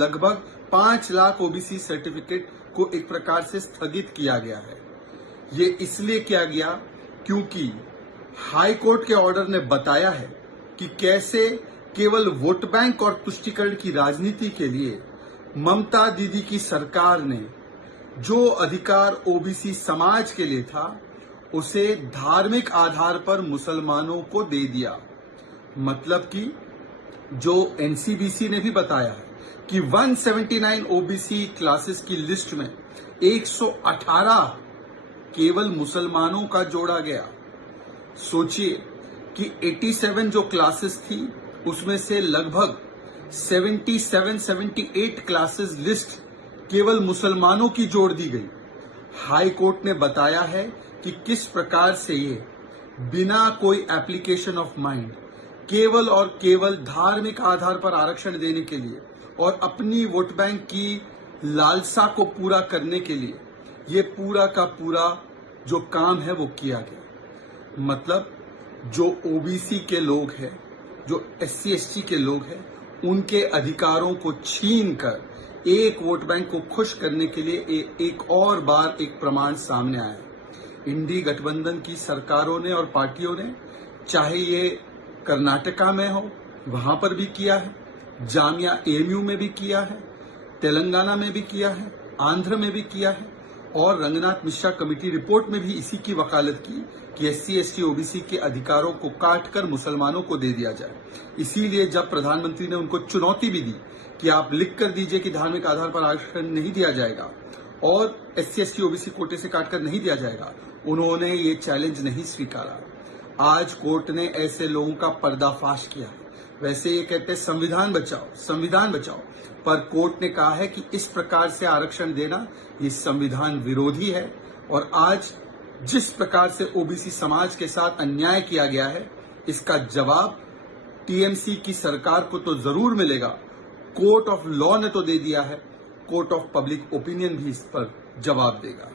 लगभग 5 lakh OBC certificate को एक प्रकार से स्थगित किया गया है। ये इसलिए किया गया क्योंकि हाई कोर्ट के ऑर्डर ने बताया है कि कैसे केवल वोट बैंक और तुष्टीकरण की राजनीति के लिए ममता दीदी की सरकार ने जो अधिकार ओबीसी समाज के लिए था उसे धार्मिक आधार पर मुसलमानों को दे दिया। मतलब कि जो एनसीबीसी ने भी बताया है कि 179 ओबीसी क्लासेस की लिस्ट में 118 केवल मुसलमानों का जोड़ा गया। सोचिए कि 87 जो क्लासेस थी उसमें से लगभग 78 क्लासेस लिस्ट केवल मुसलमानों की जोड़ दी गई। हाई कोर्ट ने बताया है कि किस प्रकार से ये बिना कोई एप्लीकेशन ऑफ माइंड केवल और केवल धार्मिक आधार पर आरक्षण देने के लिए और अपनी वोट बैंक की लालसा को पूरा करने के लिए ये पूरा का पूरा जो काम है वो किया गया। मतलब जो ओबीसी के लोग हैं, जो एससी एसटी के लोग हैं, उनके अधिकारों को छीन कर एक वोट बैंक को खुश करने के लिए एक और बार एक प्रमाण सामने आया है। इंडी गठबंधन की सरकारों ने और पार्टियों ने, चाहे ये कर्नाटका में हो वहां पर भी किया है, जामिया एएमयू में भी किया है, तेलंगाना में भी किया है, आंध्र में भी किया है और रंगनाथ मिश्रा कमेटी रिपोर्ट में भी इसी की वकालत की कि एससी एसटी ओबीसी के अधिकारों को काटकर मुसलमानों को दे दिया जाए। इसीलिए जब प्रधानमंत्री ने उनको चुनौती भी दी कि आप लिख कर दीजिए कि धार्मिक आधार पर आरक्षण नहीं दिया जाएगा और एससी एसटी ओबीसी कोटे से काटकर नहीं दिया जाएगा, उन्होंने ये चैलेंज नहीं स्वीकारा। आज कोर्ट ने ऐसे लोगों का पर्दाफाश किया। वैसे ये कहते हैं संविधान बचाओ, संविधान बचाओ, पर कोर्ट ने कहा है कि इस प्रकार से आरक्षण देना ये संविधान विरोधी है और आज जिस प्रकार से ओबीसी समाज के साथ अन्याय किया गया है इसका जवाब टीएमसी की सरकार को तो जरूर मिलेगा। कोर्ट ऑफ लॉ ने तो दे दिया है, कोर्ट ऑफ पब्लिक ओपिनियन भी इस पर जवाब देगा।